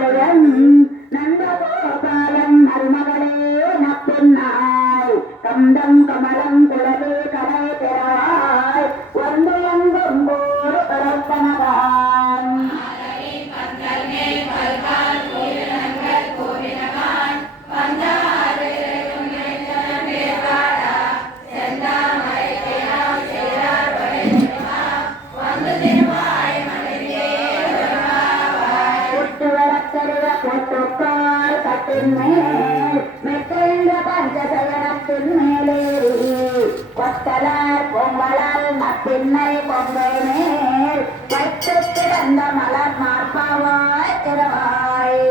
நந்தகோபாலன் நந்தகோபாலன் மருமகளே நப்பெண்ணாய் கந்தம் கமலம் குழலே கடை பெறாய் வந்து எங்கும் போர் பரப்பனகான் மெத்தென்ற பஞ்சசயனத்தின் மேலேறி கொத்தலார் பொங்கலால் நப்பின்னை பொங்கல் மேல் வைத்து கிடந்த மலர் மார்பாவாய் திறவாய்